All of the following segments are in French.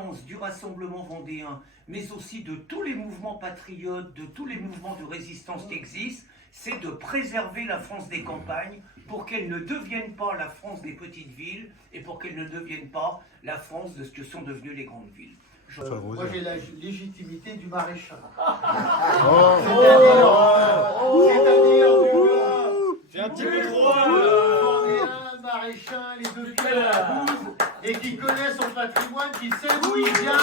résistance du Rassemblement vendéen, mais aussi de tous les mouvements patriotes, de tous les mouvements de résistance qui existent, c'est de préserver la France des campagnes pour qu'elle ne devienne pas la France des petites villes et pour qu'elle ne devienne pas la France de ce que sont devenues les grandes villes. Moi j'ai la légitimité du maréchal. C'est un petit peu trop. Un maréchal, les deux pieds à la bouse, et qui connaît son patrimoine, qui sait d'où il vient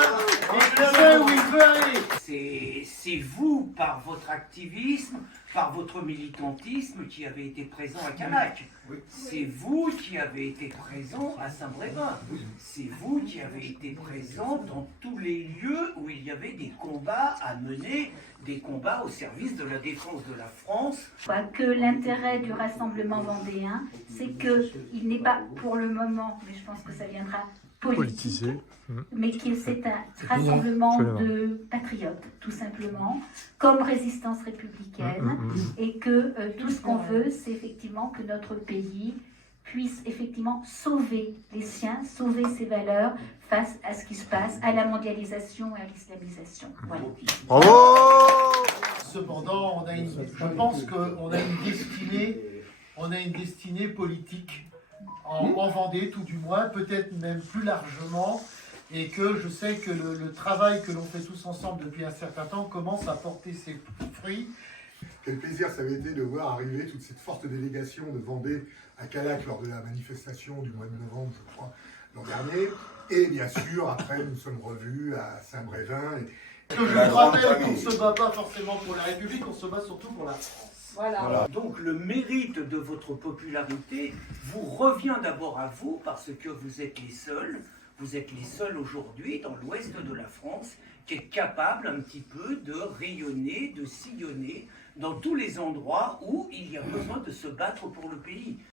et qui sait où il veut aller. C'est vous, par votre activisme, par votre militantisme, qui avez été présent à Canac. C'est vous qui avez été présent à Saint-Brévin. C'est vous qui avez été présent dans tous les lieux où il y avait des combats à mener, des combats au service de la défense de la France. Que l'intérêt du Rassemblement vendéen, c'est qu'il n'est pas pour le moment, mais je pense que ça viendra, politisé, mais que c'est un rassemblement de patriotes, tout simplement, comme résistance républicaine, et que tout ce qu'on veut, c'est effectivement que notre pays puisse effectivement sauver les siens, sauver ses valeurs face à ce qui se passe, à la mondialisation et à l'islamisation. Voilà. Bravo. Cependant, je pense qu'on a une destinée politique en Vendée, tout du moins, peut-être même plus largement, et que je sais que le travail que l'on fait tous ensemble depuis un certain temps commence à porter ses fruits. Quel plaisir ça avait été de voir arriver toute cette forte délégation de Vendée à Calac lors de la manifestation du mois de novembre, je crois, l'an dernier. Et bien sûr, après, nous sommes revus à Saint-Brévin. Je vous rappelle qu'on ne se bat pas forcément pour la République, on se bat surtout pour la France. Voilà. Donc le mérite de votre popularité vous revient d'abord à vous parce que vous êtes les seuls aujourd'hui dans l'ouest de la France qui êtes capables un petit peu de rayonner, de sillonner dans tous les endroits où il y a besoin de se battre pour le pays.